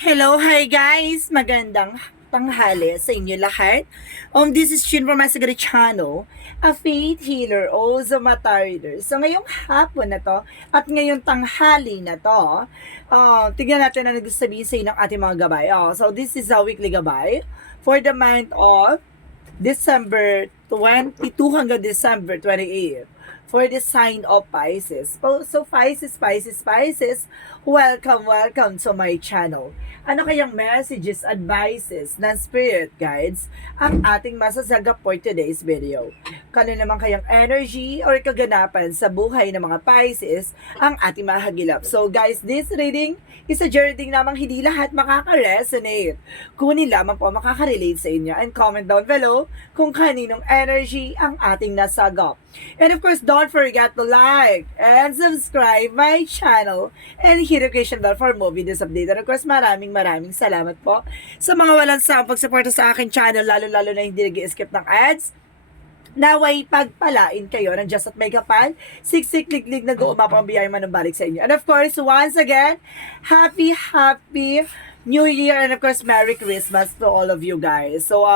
Hello, hi guys! Magandang tanghali sa inyo lahat. This is Shin from Masagari Channel, a faith healer, also mata reader. So ngayong hapon na to, at ngayong tanghali na to, tignan natin ang nagsasabihin sa inyo ng ating mga gabay. So this is a weekly gabay for the month of December 22 hanggang December 28 for the sign of Pisces. So Pisces, welcome to my channel. Ano kayang messages, advices ng spirit guides ang ating masasagap for today's video? Kano naman kayang energy or kaganapan sa buhay ng mga Pisces ang ating mahagilap? So guys, this reading is a journey namang hindi lahat makaka-resonate. Kunin lamang po makaka-relate sa inyo and comment down below kung kaninong energy ang ating nasagap. And of course, don't forget to like and subscribe my channel and hit the notification bell for more videos update. And of course, maraming salamat po sa mga walang sawang pagsuporta sa aking channel, lalo na hindi nag-skip ng ads. Naway pagpalain kayo ng Diyos at may kapal, siksik liglig nag-uumapang biyayang manumbalik sa inyo. And of course, once again, happy New Year and of course, Merry Christmas to all of you guys. So,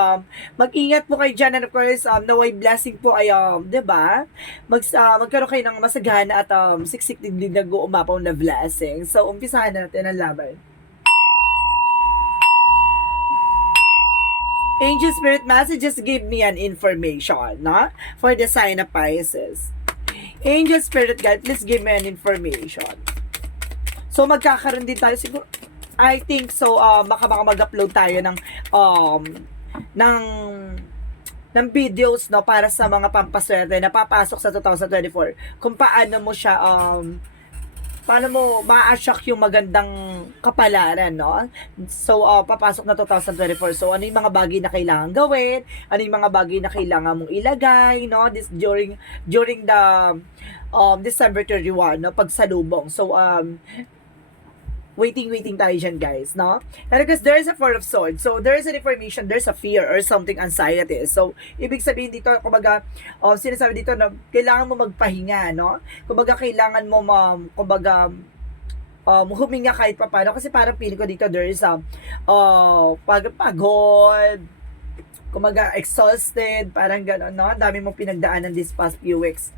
mag-ingat po kayo dyan and of course, naway blessing po ay, diba? Magkaroon kayo ng masagana at siksik liglig nag-uumapaw na blessing. So, umpisahan natin ang laban. Angel Spirit Messages give me an information, no? For the sign of Pisces. Angel Spirit Guide, please give me an information. So, magkakaroon din tayo siguro, I think so, baka mag-upload tayo ng videos, no? Para sa mga pampaswerte na papasok sa 2024. Kung paano mo siya, paano mo ma-shock yung magandang kapalaran, no? So, papasok na 2024. So, ano yung mga bagay na kailangan gawin? Ano yung mga bagay na kailangan mong ilagay, no? During the December 31, no? Pagsalubong. So, waiting tayo dyan, guys, no? And because there's a Four of Swords, so there's an information, there's a fear or something anxiety. So, ibig sabihin dito, kumbaga, sinasabi dito na kailangan mo magpahinga, no? Kumbaga, kailangan mo, huminga kahit pa paano. Kasi parang feeling ko dito, there is a pagod, kumbaga, exhausted, parang gano'n, no? Dami mong pinagdaanan this past few weeks.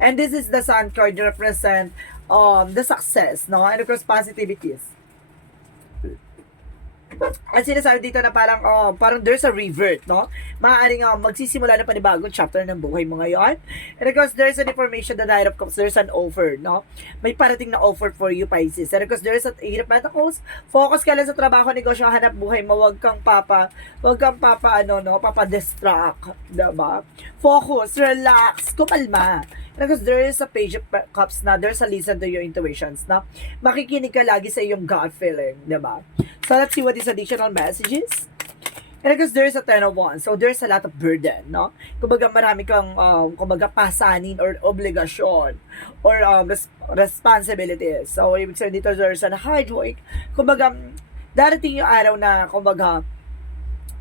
And this is the Sun card represent the success, no? And of course, positivities. Ang sinasabi dito na parang there's a revert, no? Maaaring magsisimula na panibagong chapter ng buhay mo ngayon. And of course, there's an information, the Knight of Cups, there's an offer, no? May parating na offer for you, Pisces. And of course, there's an Eight of Pentacles. Focus ka lang sa trabaho, negosyo, hanap buhay mo. Huwag kang papa-distract, diba? Focus, relax, kumalma. Because there is a Page of Cups na there's a listen to your intuitions na makikinig ka lagi sa iyong gut feeling, diba? So let's see what is additional messages. And because there's a Ten of Wands, so there's a lot of burden, no? Kumbaga marami kang pasanin or obligasyon or responsibilities. So ibig sabihin dito there's a hard work. Kumbaga darating yung araw na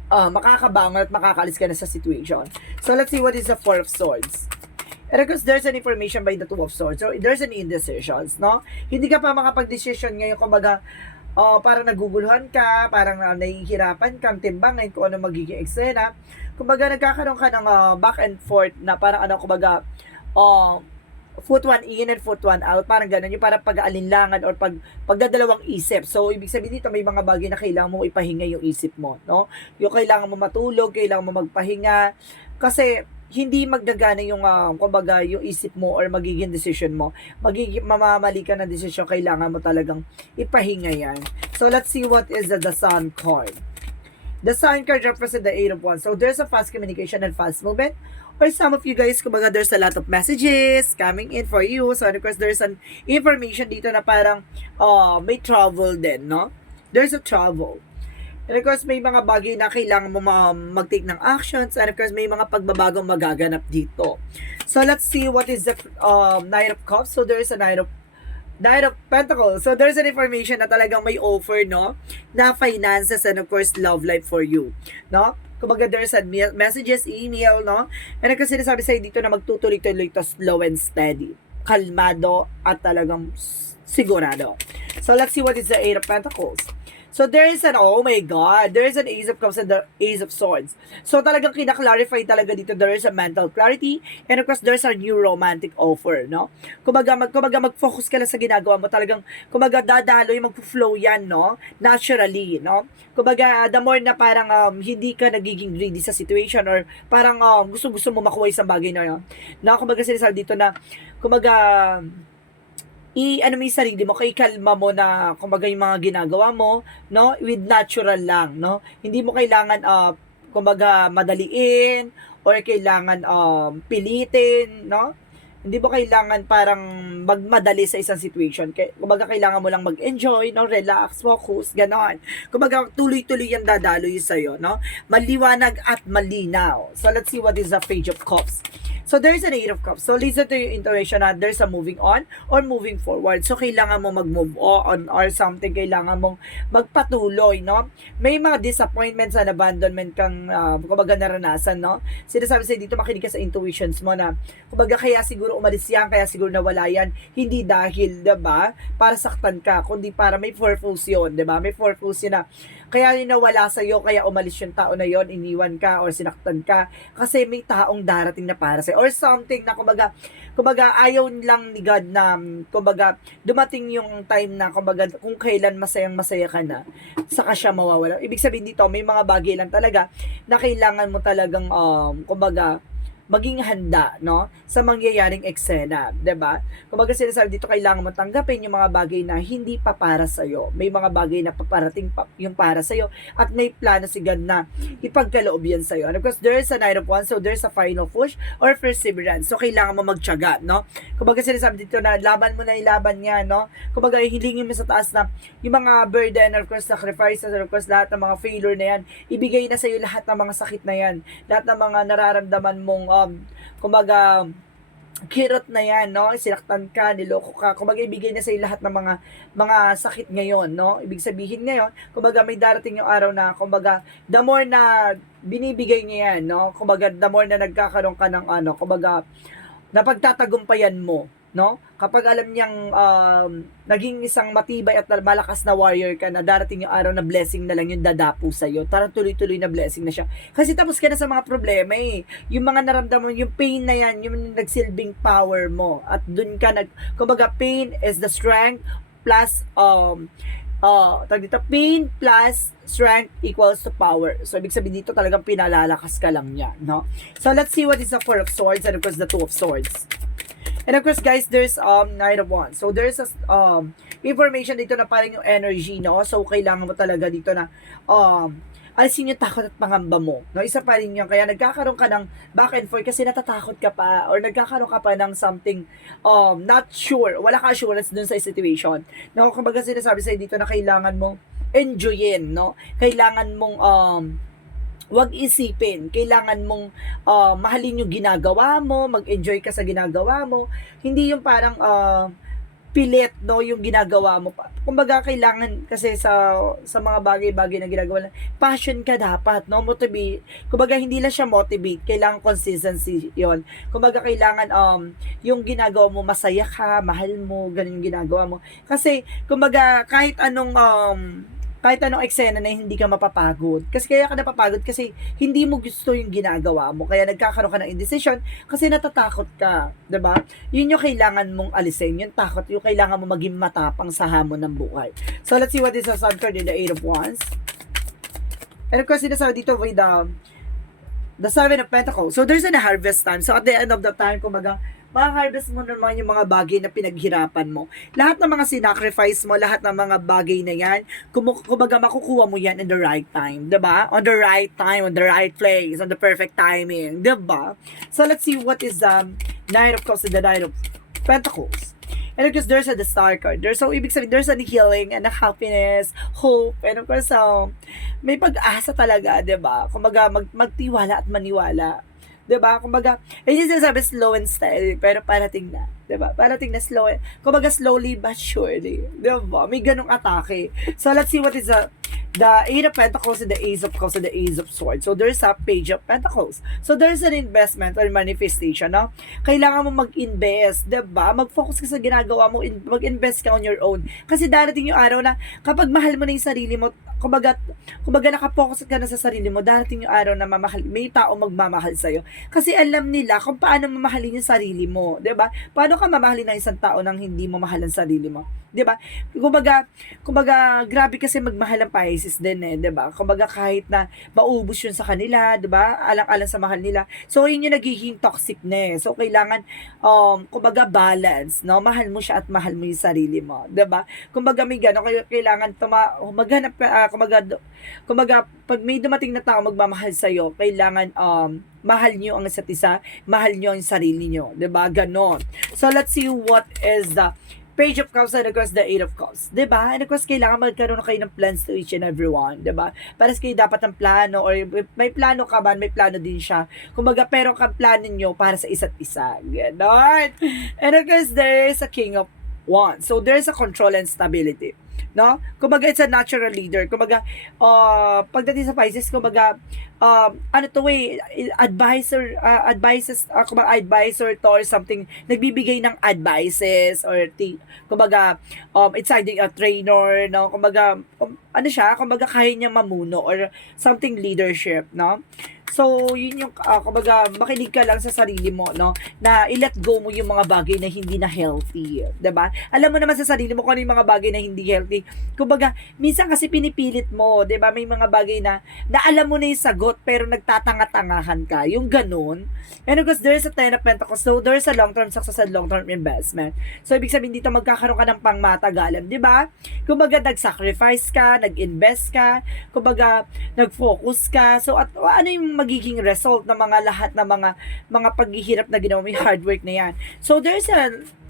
makakabangon at makakalis ka na sa situation. So let's see what is the Four of Swords. And of course, there's an information by the Two of Swords. So, there's an indecisions, no? Hindi ka pa makapag-decision ngayon, kumbaga, parang naguguluhan ka, parang nahihirapan kang timbangin kung ano magiging eksena. Kumbaga, nagkakaroon ka ng back and forth na parang foot one in and foot one out, parang gano'n, yung parang pag-aalinlangan or pagdadalawang isip. So, ibig sabihin dito, may mga bagay na kailangan mo ipahinga yung isip mo, no? Yung kailangan mo matulog, kailangan mo magpahinga, kasi hindi magdagana yung yung isip mo or magiging decision mo. Mamamali ka ng decision, kailangan mo talagang ipahinga yan. So let's see what is the Sun card. The Sun card represents the Eight of Wands. So there's a fast communication and fast movement. Or some of you guys, kumbaga there's a lot of messages coming in for you. So of course there's an information dito na parang may travel din, no? There's a travel. And of course, may mga bagay na kailangan mo mag-take ng actions. And of course, may mga pagbabagong magaganap dito. So, let's see what is the Knight of Cups. So, there's a Knight of Pentacles. So, there's an information na talagang may offer, no? Na finances and of course, love life for you. No? Kumbaga, there's a messages, email, no? And of course, sinasabi sa'yo dito na magtutuloy-tuloy to slow and steady. Kalmado at talagang Sigurado. So, let's see what is the Eight of Pentacles. So, there is oh my God, there is an Ace of Cups and the Ace of Swords. So, talagang kinaklarify talaga dito, there is a mental clarity, and of course, there's a new romantic offer, no? Kumbaga, mag-focus ka lang sa ginagawa mo, talagang, kumbaga, dadaloy, mag-flow yan, no? Naturally, no? Kumbaga, the more na parang hindi ka nagiging greedy sa situation, or parang gusto-gusto mo makuha isang bagay na yun. No? Kumbaga, sinasabi dito na, kumbaga, ano mo yung sarili mo, kay kalma mo na, kumbaga yung mga ginagawa mo, no, with natural lang, no, hindi mo kailangan, kumbaga, madaliin, or kailangan, pilitin, no, hindi mo kailangan parang magmadali sa isang situation. Kumbaga, kailangan mo lang mag-enjoy, no, relax, focus, ganon. Kumbaga, tuloy-tuloy yung dadaloy sa'yo, no, maliwanag at malinaw. So, let's see what is the Page of Cups. So, there's an Eight of Cups. So, listen to your intuition na there's a moving on or moving forward. So, kailangan mo mag-move on or something. Kailangan mong magpatuloy, no? May mga disappointments and abandonment kang, kumbaga, naranasan, no? Sinasabi sa'yo dito, makinig ka sa intuitions mo na, kumbaga, kaya siguro umalis yan, kaya siguro nawala yan. Hindi dahil, diba, para saktan ka, kundi para may purpose yun, diba? May purpose yun na, kaya yun nawala sa'yo, kaya umalis yung tao na yon, iniwan ka or sinaktan ka kasi may taong darating na para sa'yo or something na kumbaga ayaw lang ni God na kumbaga dumating yung time na kumbaga kung kailan masaya ka na, saka siya mawawala. Ibig sabihin dito, may mga bagay lang talaga na kailangan mo talagang kumbaga maging handa, no, sa mangyayaring eksena, 'di ba? Kumbaga sinasabi dito, kailangan mo tanggapin yung mga bagay na hindi pa para sa iyo. May mga bagay na paparating pa yung para sa iyo at may plano si God na ipagkaloob yan sa iyo. And of course, there is a Knight of Wands, so there's a final push or perseverance. So kailangan mo magtiyaga, no? Kumbaga sinasabi dito na laban mo na ilaban niya, no? Kumbaga hilingin mo sa taas na yung mga burden, of course, sacrifices, of course, lahat ng mga failure na yan, ibigay na sa iyo lahat ng mga sakit na yan, lahat ng mga nararamdaman mong kumbaga kirot na yan, no? Sinaktan ka, niloko ka. Kumbaga ibigay na sa iyo lahat ng mga sakit ngayon, no? Ibig sabihin ngayon, kumbaga may darating yung araw na kumbaga the more na binibigay niya yan, no? Kumbaga the more na nagkakaroon ka ng kumbaga napagtatagumpayan mo, no? Kapag alam niyang naging isang matibay at malakas na warrior ka na, darating yung araw na blessing na lang yung dadapo sa'yo. Tarang tuloy-tuloy na blessing na siya. Kasi tapos ka na sa mga problema eh. Yung mga naramdaman, yung pain na yan, yung nagsilbing power mo. At dun ka kumbaga pain is the strength plus pain plus strength equals to power. So, ibig sabihin dito talagang pinalalakas ka lang niya, no? So, let's see what is the Four of Swords and of course the Two of Swords. And of course, guys, there's Knight of Wands. So, there's a information dito na parang yung energy, no? So, kailangan mo talaga dito na alisin yung takot at pangamba mo. No? Isa pa rin yun. Kaya nagkakaroon ka ng back and forth kasi natatakot ka pa or nagkakaroon ka pa ng something not sure. Wala ka assurance dun sa situation. No? Kumbaga sinasabi sa'yo dito na kailangan mong enjoyin, no? Kailangan mong wag isipin, kailangan mong mahalin yung ginagawa mo, mag-enjoy ka sa ginagawa mo, hindi yung parang pilit, no, yung ginagawa mo. Kumbaga kailangan kasi sa mga bagay-bagay na ginagawa, passion ka dapat, no, motivate. Kumbaga hindi lang siya motivate, kailangan consistency yon. Kumbaga kailangan yung ginagawa mo masaya ka, mahal mo, ganun yung ginagawa mo. Kasi kumbaga kahit anong eksena na hindi ka mapapagod. Kasi kaya ka napapagod kasi hindi mo gusto yung ginagawa mo. Kaya nagkakaroon ka ng indecision kasi natatakot ka. 'Di ba? Yun yung kailangan mong alisin. Yung takot, yung kailangan mo maging matapang sa hamon ng buhay. So, let's see what is the Sun card in the Eight of Wands. And of course, sinasabi dito with the Seven of Pentacles. So, there's a harvest time. So, at the end of the time, kumbaga, ma-harvest mo naman yung mga bagay na pinaghirapan mo. Lahat ng mga sinacrifice mo, lahat ng mga bagay na yan, kumbaga makukuha mo yan in the right time. Diba? On the right time, on the right place, on the perfect timing. Diba? So, let's see what is the Knight of Cups and the Knight of Pentacles. And of course, there's a the Star card. So, ibig sabihin, there's a healing and a happiness, hope, and of course, may pag-asa talaga, diba? Kumbaga, magtiwala at maniwala. 'Di ba? Kumbaga, hindi sinasabi slow and steady, pero parating na. 'Di ba? Parating na slow. Kumbaga slowly but surely. 'Di ba? May ganung atake. So let's see what is the the Eight of Pentacles and the Ace of Cups and the Ace of Swords. So there's a Page of Pentacles. So there's an investment or manifestation, no? Kailangan mo mag-invest, 'di ba? Mag-focus ka sa ginagawa mo, mag-invest ka on your own. Kasi darating yung araw na kapag mahal mo na yung sarili mo, kumbaga naka-focus ka na sa sarili mo, darating yung araw na may tao magmamahal sa'yo. Kasi alam nila kung paano mamahalin yung sarili mo, 'di ba? Paano ka mamahalin ng isang tao nang hindi mo mahal ang sarili mo? 'Di ba? Kumbaga grabe kasi magmahal ang Pisces din 'di ba? Kumbaga kahit na maubos 'yun sa kanila, 'di ba? Alang-alang sa mahal nila. So yun yung nagiging toxic na eh. So kailangan kumbaga balance, no? Mahal mo siya at mahal mo yung sarili mo, 'di ba? Kumbaga may gano kailangan maghanap kumbaga pag may dumating na tao magmamahal sa iyo, kailangan mahal niyo ang isa't isa, mahal niyo ang sarili niyo, 'di ba? Ganon. So let's see what is the Page of Cups and of course the Eight of Cups. Diba? And of course, kailangan magkaroon kayo ng plans to each and everyone. Diba? Para sa kayo dapat ang plano or may plano ka man, may plano din siya. Kumbaga, pero kang plano nyo para sa isa't isa. Ganon. And of course, there is a King of Wands. So, there is a control and stability. No? Kumbaga, it's a natural leader. Kumbaga, pagdating sa Pisces, kumbaga, advisor to or something, nagbibigay ng advices or kumbaga, it's either a trainer, no? Kumbaga, kumbaga, kaya niya mamuno or something leadership, no? So, yun yung, kumbaga, makinig ka lang sa sarili mo, no? Na i-let go mo yung mga bagay na hindi na healthy, 'di ba? Alam mo naman sa sarili mo kung ano yung mga bagay na hindi healthy. Kumbaga, minsan kasi pinipilit mo, 'di ba? May mga bagay na alam mo na yung sagot pero nagtatanga-tangahan ka. Yung ganun. And of course, there's a Ten of Pentacles. So, there's a long-term success and long-term investment. So, ibig sabihin dito magkakaroon ka ng pangmatagalan, 'di ba? Kumbaga, nag-sacrifice ka, nag-invest ka, kumbaga, nag-focus ka. So, at ano yung magiging result ng mga lahat ng mga paghihirap na ginawa mo, yung hard work na yan. So,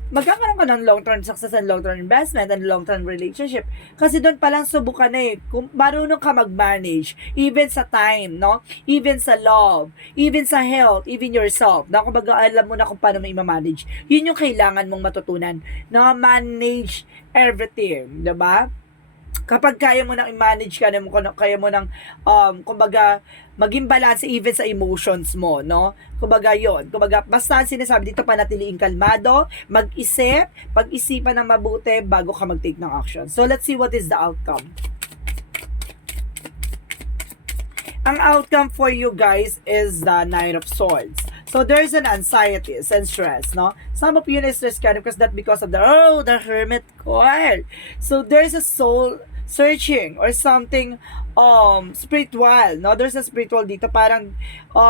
magkakaroon ka ng long-term success and long-term investment and long-term relationship. Kasi doon palang subukan na eh. Kung marunong ka mag-manage, even sa time, no? Even sa love, even sa health, even yourself. Na kumbaga alam mo na kung paano mo i-manage. Yun yung kailangan mong matutunan. Na manage everything, diba? Kapag kaya mo nang i-manage kaya mo nang kumbaga maging balance even sa emotions mo, no? Kumbaga yon. Kumbaga basta sinasabi dito panatiliing kalmado, mag-isip, pag-isipan ng mabuti bago ka mag-take ng action. So let's see what is the outcome. Ang outcome for you guys is the Nine of Swords. So there's an anxiety and stress, no? Some of you na stress ka because of the Hermit card. So there's a soul searching or something spiritual, no? There's a spiritual dito, parang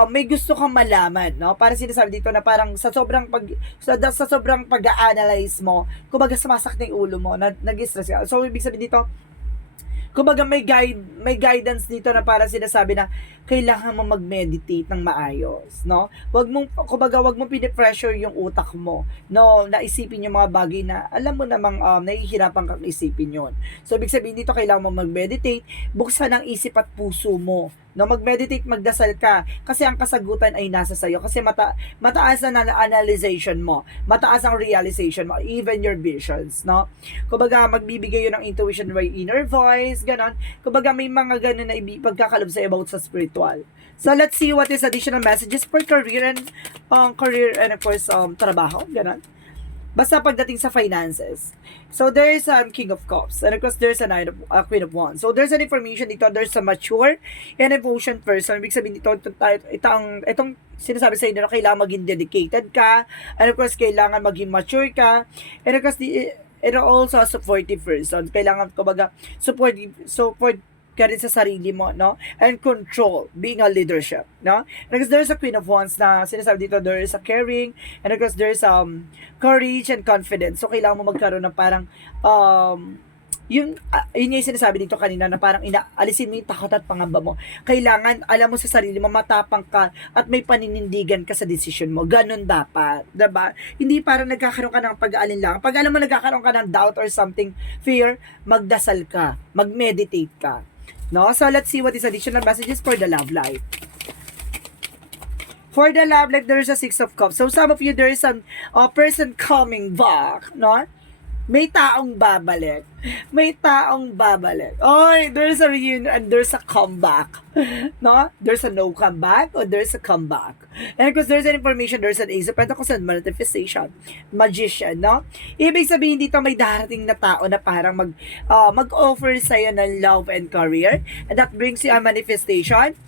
may gusto kang malaman, no? Parang sinasabi dito na parang sa sobrang pag-a-analyze mo, kumbaga sumasakit yung ulo mo, nag-stress ka. So ibig sabihin dito, kumbaga may guidance dito na para sinasabi na kailangan mo mag-meditate ng maayos, no? Wag mong pinipressure yung utak mo, no? Naisipin yung mga bagay na alam mo namang nahihirapan kang isipin yon. So ibig sabihin dito kailangan mo mag-meditate, buksan ang isip at puso mo, no? Mag-meditate, magdasal ka kasi ang kasagutan ay nasa sayo kasi mataas na analyzation mo, mataas ang realization mo, even your visions, no? Kumbaga magbibigay yun ng intuition by inner voice, ganon. Kumbaga may mga ganon na pagkakalob sa about sa spiritual. So let's see what is additional messages for career and of course trabaho, ganon. Basta pagdating sa finances. So there's King of Cups and of course there's a Queen of Wands. So there's an information dito, there's a mature and emotion person. Ibig sabihin dito itong sinasabi sa inyo na kailangan maging dedicated ka, and of course kailangan maging mature ka, and of course and also a supportive person. Kailangan kumbaga support ka rin sa sarili mo, no? And control, being a leadership, no? Because there's a Queen of Wands na sinasabi dito, there is a caring, and of course there's courage and confidence. So kailangan mo magkaroon ng parang yun yung sinasabi dito kanina na parang alisin mo yung takot at pangamba mo. Kailangan alam mo sa sarili mo, matapang ka at may paninindigan ka sa decision mo. Ganun dapat, diba? Hindi parang nagkakaroon ka ng pag-aalinlangan. Pag alam mo nagkakaroon ka ng doubt or something, fear, magdasal ka, mag-meditate ka. No? So let's see what is additional messages for the love life. For the love life, there is a Six of Cups. So some of you, there is a person coming back, no? May taong babalik. May taong babalik. Oy, there's a reunion and there's a comeback. No? There's a no comeback or there's a comeback. And because there's an information, there's an Ace of Pentacles and manifestation. Magician, no? Ibig sabihin dito may darating na tao na parang mag-offer sa'yo ng love and career. And that brings you a manifestation.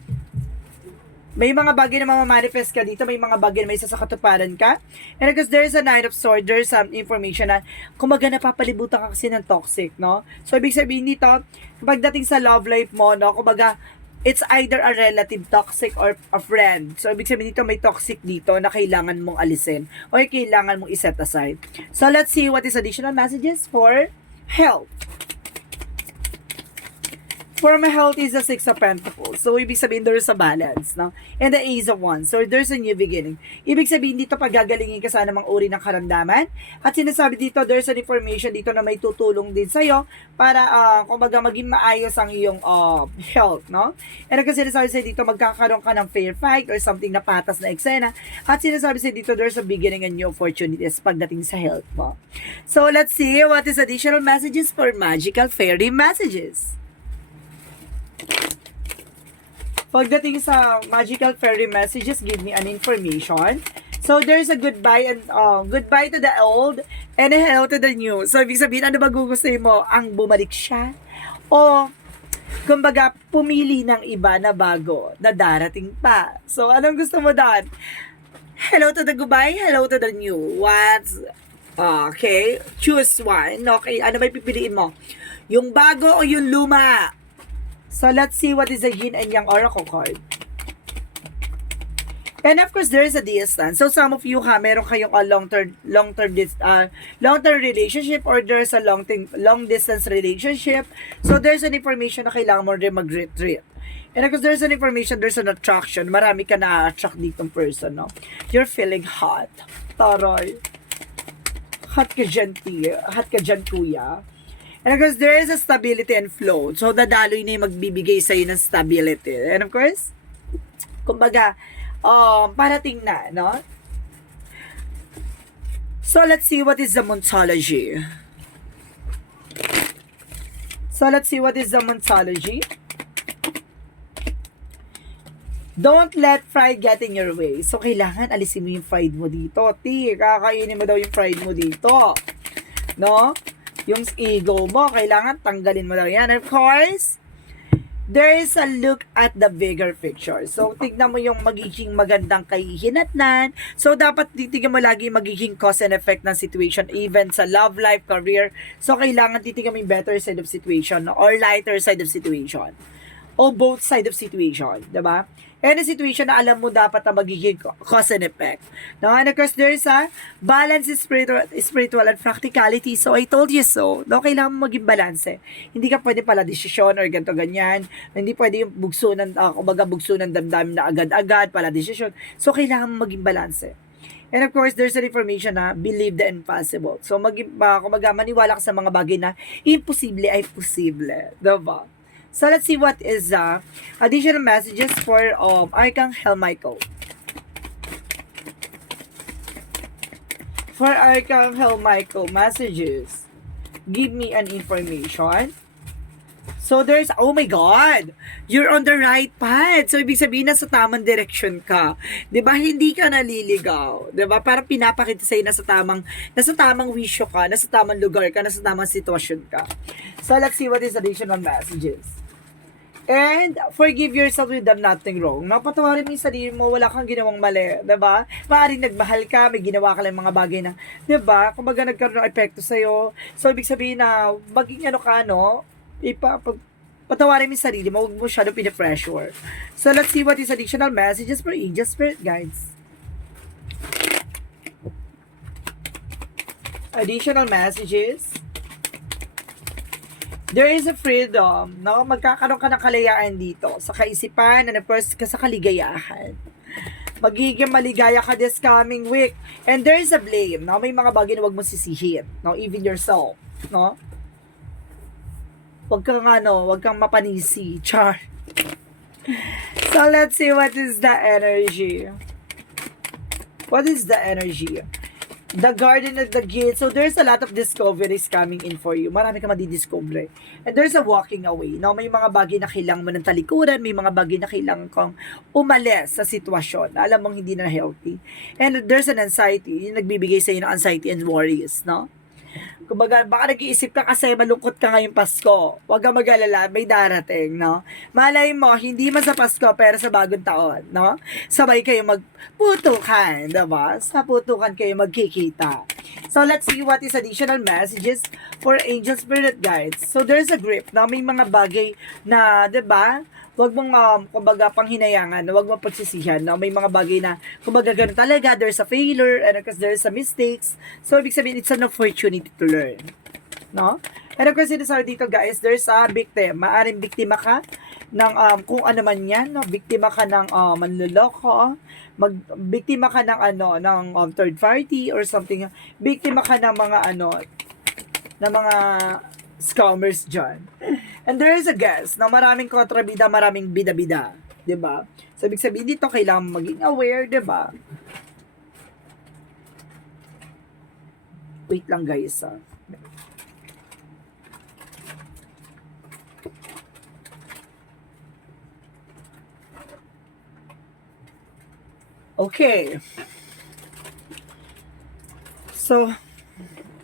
May mga bagay na mamamanifest ka dito, may mga bagay na may isa sa katuparan ka. And because there's a Nine of Swords, there's some information na kumaga napapalibutan ka kasi ng toxic, no? So, ibig sabihin dito, pagdating sa love life mo, no, kumaga, it's either a relative toxic or a friend. So, ibig sabihin dito, may toxic dito na kailangan mong alisin or kailangan mong iset aside. So, let's see what is additional messages for health. For my health is the Six of Pentacles. So, ibig sabihin, there's a balance, no? And the Ace of Wands. So, there's a new beginning. Ibig sabihin dito, pagagalingin ka sa anumang uri ng karamdaman. At sinasabi dito, there's an information dito na may tutulong din sa'yo para, kumbaga, maging maayos ang iyong health, no? And kasi sinasabi sa'yo dito, magkakaroon ka ng fair fight or something na patas na eksena. At sinasabi sa'yo dito, there's a beginning and new opportunities pagdating sa health mo. So, let's see what is additional messages for magical fairy messages. Pagdating sa magical fairy messages, give me an information. So, there's a goodbye and goodbye to the old and a hello to the new. So, ibig sabihin, ano ba gugustuhin mo? Ang bumalik siya? O, kumbaga, pumili ng iba na bago na darating pa. So, anong gusto mo doon? Hello to the goodbye, hello to the new. What's okay, choose one. Okay, ano ba pipiliin mo? Yung bago o yung luma? So, let's see what is the yin and yang oracle card. And of course, there is a distance. So, some of you meron kayong a long-term relationship or there's a long-distance relationship. So, there's an information na kailangan mo rin mag-retreat. And of course, there's an information, there's an attraction. Marami ka na-attract ditong person, no? You're feeling hot. Taray. Hot ka dyan, kuya. And of course, there is a stability and flow. So, dadaloy na yung magbibigay sa'yo ng stability. And of course, kumbaga, parating na, no? So, let's see what is the Moonology. Don't let pride get in your way. So, kailangan alisin mo yung pride mo dito. Kakainin mo daw yung pride mo dito. No? Yung ego mo, kailangan tanggalin mo daw yan. Of course, there is a look at the bigger picture. So, tignan mo yung magiging magandang kahihinatnan. So, dapat titignan mo lagi magiging cause and effect ng situation, even sa love life, career. So, kailangan titignan mo yung better side of situation or lighter side of situation. O both side of situation, diba? Any situation na alam mo dapat na magiging cause and effect. No? And of course, there's a balance in spiritual and practicality. So, I told you so. No? Kailangan mo maging balance. Hindi ka pwede pala desisyon or ganito ganyan. Hindi pwede yung bugso ng damdamin na agad-agad pala desisyon. So, kailangan mo maging balance. And of course, there's an information na believe the impossible. So, kumaga maniwala ka sa mga bagay na imposible ay posible. Diba? So, let's see what is additional messages for Archangel Michael. For Archangel Michael, messages. Give me an information. So, there's, oh my God! You're on the right path. So, ibig sabihin, nasa tamang direction ka. Diba? Hindi ka naliligaw. Diba? Parang pinapakita sa'yo nasa tamang wisyo ka, nasa tamang lugar ka, nasa tamang sitwasyon ka. So, let's see what is additional messages. And forgive yourself with done nothing wrong. Napatawarin mo yung sarili mo, wala kang ginawang mali, diba? Maaaring nagmahal ka, may ginawa ka lang mga bagay na, diba? Kumbaga nagkaroon ng epekto sa'yo. So, ibig sabihin na, maging patawarin mo yung sarili mo, huwag mo siya pinipressure. So, let's see what is additional messages for angel spirit guides. Additional messages. There is a freedom, no? Magkakaroon ka ng kalayaan dito sa kaisipan and of course sa kaligayahan. Magiging maligaya ka this coming week. And there is a blame, no? May mga bagay na huwag mo sisihin, no? Even yourself, no? Huwag kang mapanisi, char. So let's see what is the energy. What is the energy? The Garden of the Gate. So there's a lot of discoveries coming in for you. Marami ka madidiscover. And there's a walking away. No, may mga bagay na kailangan mo ng talikuran, may mga bagay na kailangan kang umalis sa sitwasyon na alam mong hindi na healthy. And there's an anxiety, yung nagbibigay sa iyo ng anxiety and worries, no? Kumbaga, baka nag-iisip ka kasi malungkot ka ngayong Pasko. Huwag kang mag-alala, may darating, no? Malay mo, hindi man sa Pasko, pero sa bagong taon, no? Sabay kayo magputukan, diba? Sa putukan kayo magkikita. So, let's see what is additional messages for angel spirit guides. So, there's a grip, no? May mga bagay na, diba? Huwag mong, kumbaga, panghinayangan, huwag mong pagsisihan, no? May mga bagay na, kumbaga, ganun talaga, there's a failure, and of course, there's a mistakes. So, ibig sabihin, it's an opportunity to learn, no? And of course, sinasabi dito, guys, there's a victim. Maaring biktima ka ng, kung ano man yan, no? Biktima ka ng manluloko, biktima ka ng, ng third party or something, biktima ka ng mga, ng mga scammers dyan. And there is a guess na maraming kontrabida, maraming bida-bida. 'Di ba? So, ibig sabihin dito, kailangan maging aware, 'di ba? Wait lang, guys. Okay. So,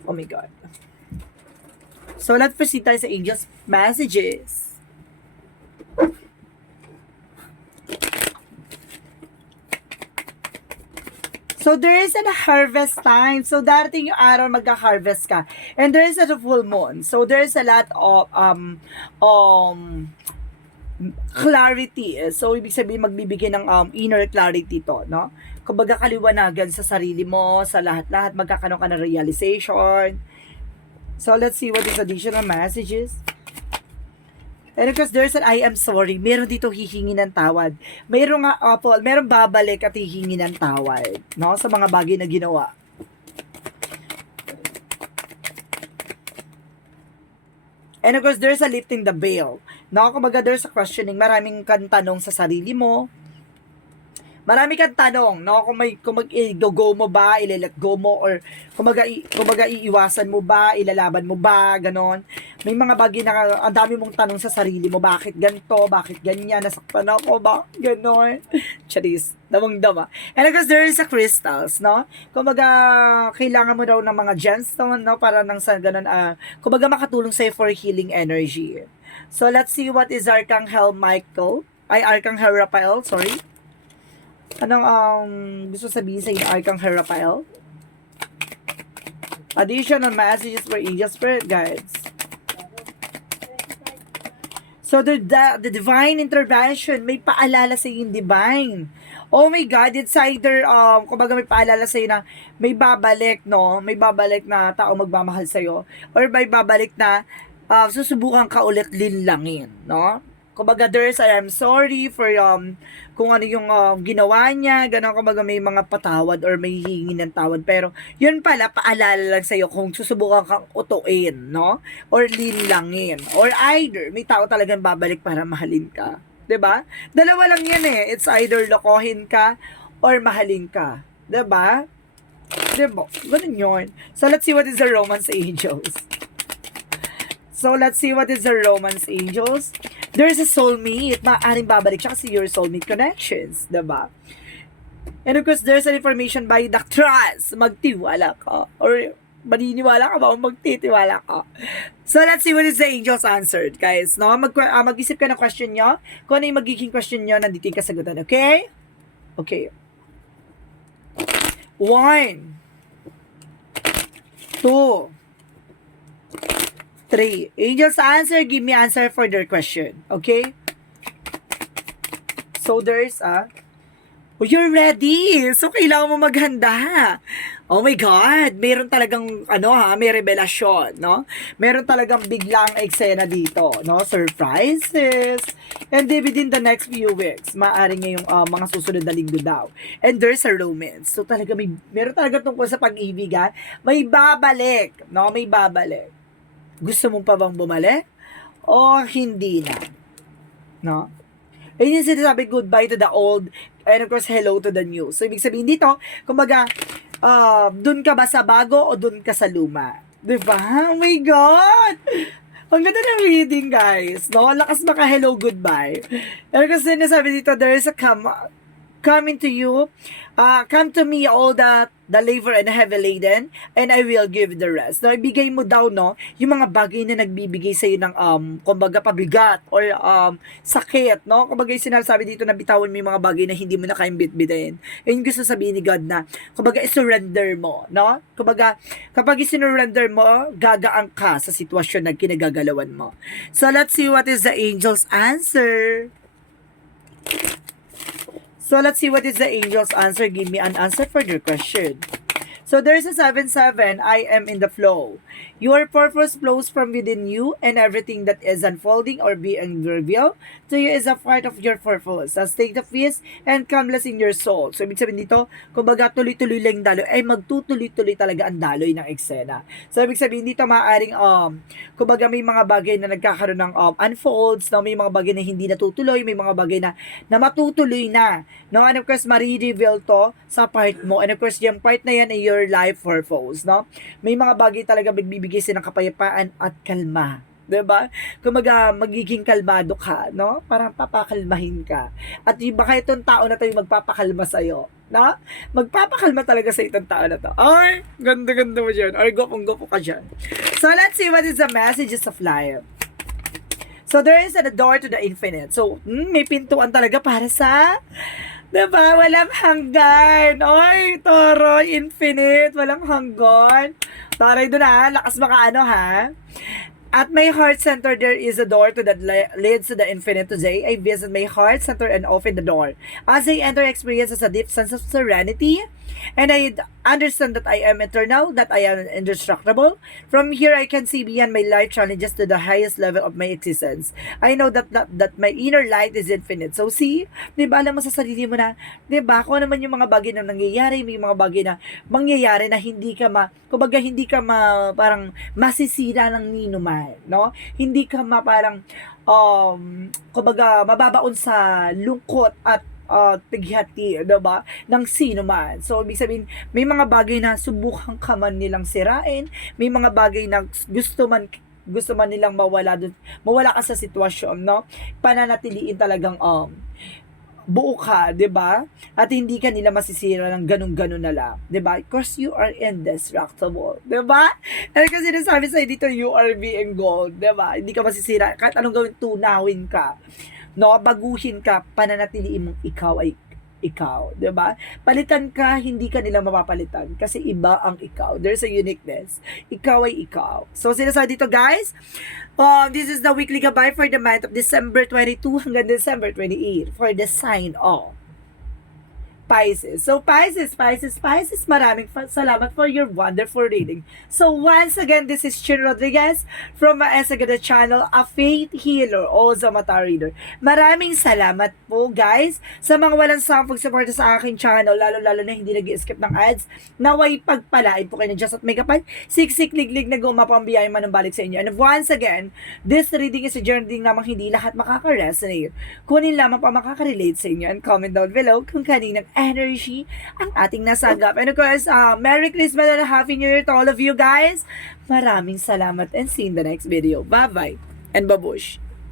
oh my God. So, let's proceed tayo sa angels messages. So, there is a harvest time. So, darating yung araw magka-harvest ka. And there is a full moon. So, there is a lot of clarity. So, ibig sabihin magbibigay ng inner clarity to, no? Kumbaga kaliwanagan sa sarili mo, sa lahat-lahat, magkakaroon ka ng realization. So, let's see what is additional messages. And of course, there's an I am sorry. Meron dito hihingi ng tawad. Meron nga, meron babalik at hihingi ng tawad, no? Sa mga bagay na ginawa. And of course, there's a lifting the veil. No? Kumbaga, there's a questioning. Maraming kang tanong sa sarili mo. Marami kang tanong, no? Kung mag-go mo ba, ile-let go mo, or kumbaga iiwasan mo ba, ilalaban mo ba, ganon. May mga bagay na ang dami mong tanong sa sarili mo, bakit ganito, bakit ganyan, nasaktan ako, ba, ganon. Charis, damang-dama. And of course, there is a crystals, no? Kumbaga, kailangan mo daw ng mga gemstone, no? Para nang sa ganon, kumbaga makatulong sa'yo for healing energy. So, let's see what is Archangel Raphael, sorry. Anong gusto sabihin sa inyo, Archangel Raphael? Additional messages for angel spirit guides. So the divine intervention, may paalala sa yung divine. Oh my God, it's either kumbaga may paalala sa iyo na may babalik, no? May babalik na tao magmamahal sa iyo, or may babalik na susubukan ka ulit linlangin, no? Kumbaga, there's I'm sorry for kung ano yung ginawa niya, gano'n, kumbaga may mga patawad or may hihingi ng tawad. Pero, yun pala, paalala lang sa'yo kung susubukan kang utuin, no? Or linlangin. Or either, may tao talagang babalik para mahalin ka. 'Di ba? Dalawa lang yan eh. It's either lokohin ka or mahalin ka. 'Di ba? 'Di ba? Ganun yun. So, let's see what is the romance angels. There's a soulmate. Maaaring babalik siya kasi your soulmate connections. Diba? And of course, there's an information by the trust. Magtiwala ka. Or maniniwala ka ba o magtitiwala ka? So, let's see what is the angels answered, guys. No? Mag-isip ka ng question nyo. Kung ano yung magiging question nyo, nandito yung kasagutan. Okay? Okay. 1, 2, 3. Angels answer, give me answer for their question. Okay? So, there's you're ready. So, kailangan mo maghanda. Oh my God. Meron talagang, may revelasyon, no? Meron talagang biglang eksena dito, no? Surprises. And within the next few weeks, maaaring ngayong mga susunod na linggo daw. And there's a romance. So, meron talaga tungkol sa pag-ibig, ha? May babalik, no? May babalik. Gusto mong pa bang bumalik? O hindi na? No? Ayun yung sinasabi, goodbye to the old, and of course, hello to the new. So, ibig sabihin dito, kumbaga, dun ka ba sa bago o dun ka sa luma? Diba? Oh my God! Ang ganda ng reading, guys. No? Lakas maka hello, goodbye. Pero kasi nasabi dito, there is a coming to you. Come to me, all the labor and heavy laden, and I will give the rest. No, ibigay mo daw, no, yung mga bagay na nagbibigay sa iyo ng, kumbaga, pabigat or sakit, no? Kumbaga, yung sinasabi dito na bitawan mo yung mga bagay na hindi mo na kayang bitbitin. Yun gusto sabihin ni God na, kumbaga, surrender mo, no? Kumbaga, kapag surrender mo, gagaan ka sa sitwasyon na kinagagalawan mo. So, let's see what is the angel's answer. So, let's see what is the angel's answer. Give me an answer for your question. So, there's a 7-7. I am in the flow. Your purpose flows from within you, and everything that is unfolding or being revealed to you is a part of your purpose. A state of peace and calmness in your soul. So, ibig sabihin dito, kumbaga tuloy-tuloy lang daloy, ay magtutuloy-tuloy talaga ang daloy ng eksena. So, ibig sabihin dito, maaaring, kumbaga may mga bagay na nagkakaroon ng unfolds, no? May mga bagay na hindi natutuloy, may mga bagay na matutuloy na. No? And of course, ma-reveal to sa part mo. And of course, yung part na yan ay your life purpose, no? May mga bagay talaga magbibigay sila ng kapayapaan at kalma. 'Di ba? Kumaga magiging kalmado ka, no? Parang papakalmahin ka. At yung baka itong tao na 'to yung magpapakalma sa iyo, no? Magpapakalma talaga sa itong tao na 'to. Ay, ganda-ganda mo diyan. Or gopong-gopo ka diyan. So let's see what is the messages of life. So there is a door to the infinite. So may pintuan talaga para sa, diba? Walang hanggan. Oy, Toro, infinite. Walang hanggan. Taray doon ha. Lakas makaano ha. At my heart center, there is a door to that leads to the infinite today. I visit my heart center and open the door. As I enter, experiences a deep sense of serenity. And I understand that I am eternal, that I am indestructible. From here, I can see beyond my life challenges to the highest level of my existence. I know that my inner light is infinite. So see, di ba, alam mo sa sarili mo na, di ba, kung ano naman yung mga bagay na nangyayari, may mga bagay na mangyayari na hindi ka kumbaga hindi ka parang masisira ng ninuman, no? Hindi ka parang, kumbaga, mababaon sa lungkot at tighati, diba? Ng sino man. So, ibig sabihin, may mga bagay na subukan ka man nilang sirain, may mga bagay na gusto man nilang mawala ka sa sitwasyon, no? Pananatiliin talagang buo ka, 'di ba? At hindi ka nila masisira ng ganun-ganun na lang, 'di ba? Because you are indestructible, 'di ba? Kasi sinasabi sa dito, you are being gold, 'di ba? Hindi ka masisira kahit anong gawin, tunawin ka. No, baguhin ka, pananatiliin mong ikaw ay ikaw, 'di ba? Palitan ka, hindi ka nila mapapalitan kasi iba ang ikaw. There's a uniqueness. Ikaw ay ikaw. So sinasabi dito, guys, this is the weekly gabay for the month of December 22 hanggang December 28 for the sign of Pisces. So, Pisces, maraming salamat for your wonderful reading. So, once again, this is Chin Rodriguez from Maesagada Channel, a faith healer, also mata reader. Maraming salamat po, guys, sa mga walang sampung support sa aking channel, lalo-lalo na hindi nag-skip ng ads. Naway pagpalain po kayo ng Diyos at may kapal, siksik-liglig na gumapambiyay man ang balik sa inyo. And once again, this reading is a journey namang hindi lahat makaka-resonate. Kunin lamang pa makaka-relate sa inyo and comment down below kung kaninang energy ang ating nasagap. And of course, Merry Christmas and Happy New Year to all of you guys. Maraming salamat and see you in the next video. Bye-bye and babush.